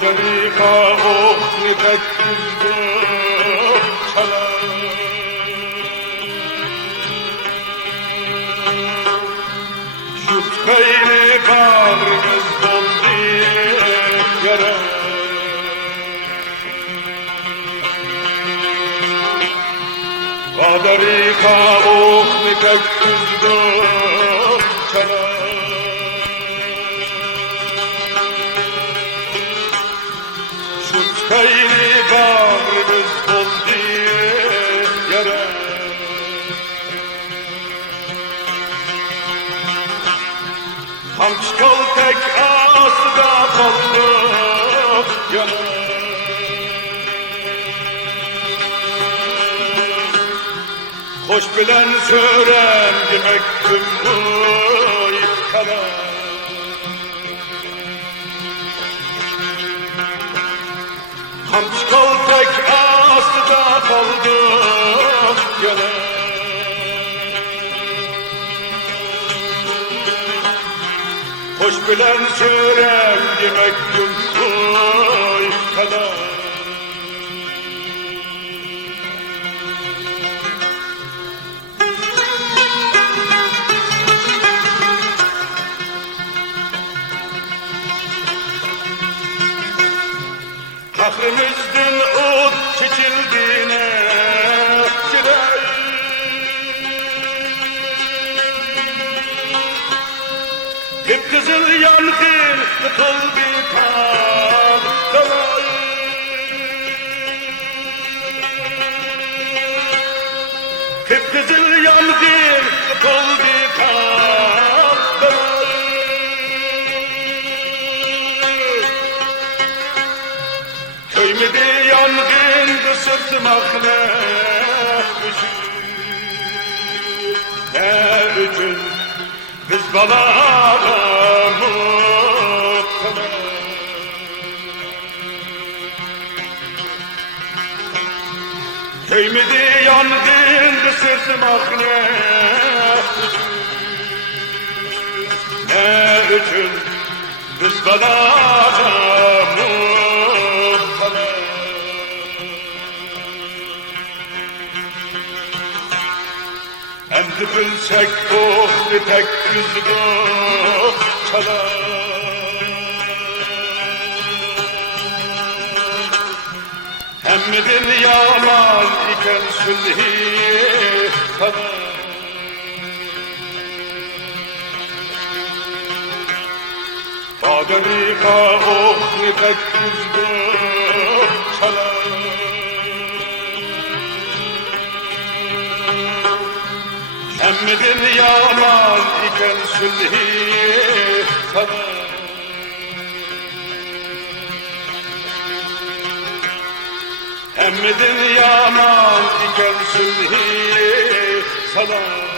طريقة أخرتك تزداد çalar. Şut beyni bağrımız doldu yara. طريقة أخرتك تزداد çalar. Beyni bağrımız doldu yara. Hamçkal tek asıda kaldık yana. Hoş bilen sörem demek tüm bu kana. Hamçkal tek asıda kaldık yana. Hoş bilen sörem demek gün koy kadar. Kahrımızdan ot çekildiğine girer. Hep kızıl yangın tutul bir kan dalay. Hep kızıl yangın tutul bir kan dalay. Köymedi yangın sırtmak ne üçün biz balaramı köymedi yangın sırtmak ne üçün biz balaramı Emdi bilsek kohli tek yüzüne çalar. Emmidin yaman iken sülhi kadar. Bağdarika ohli tek yüzüne çalar. Emmidin yaman iken sülhi kadar. Emmidin yaman iken sülhi kadar.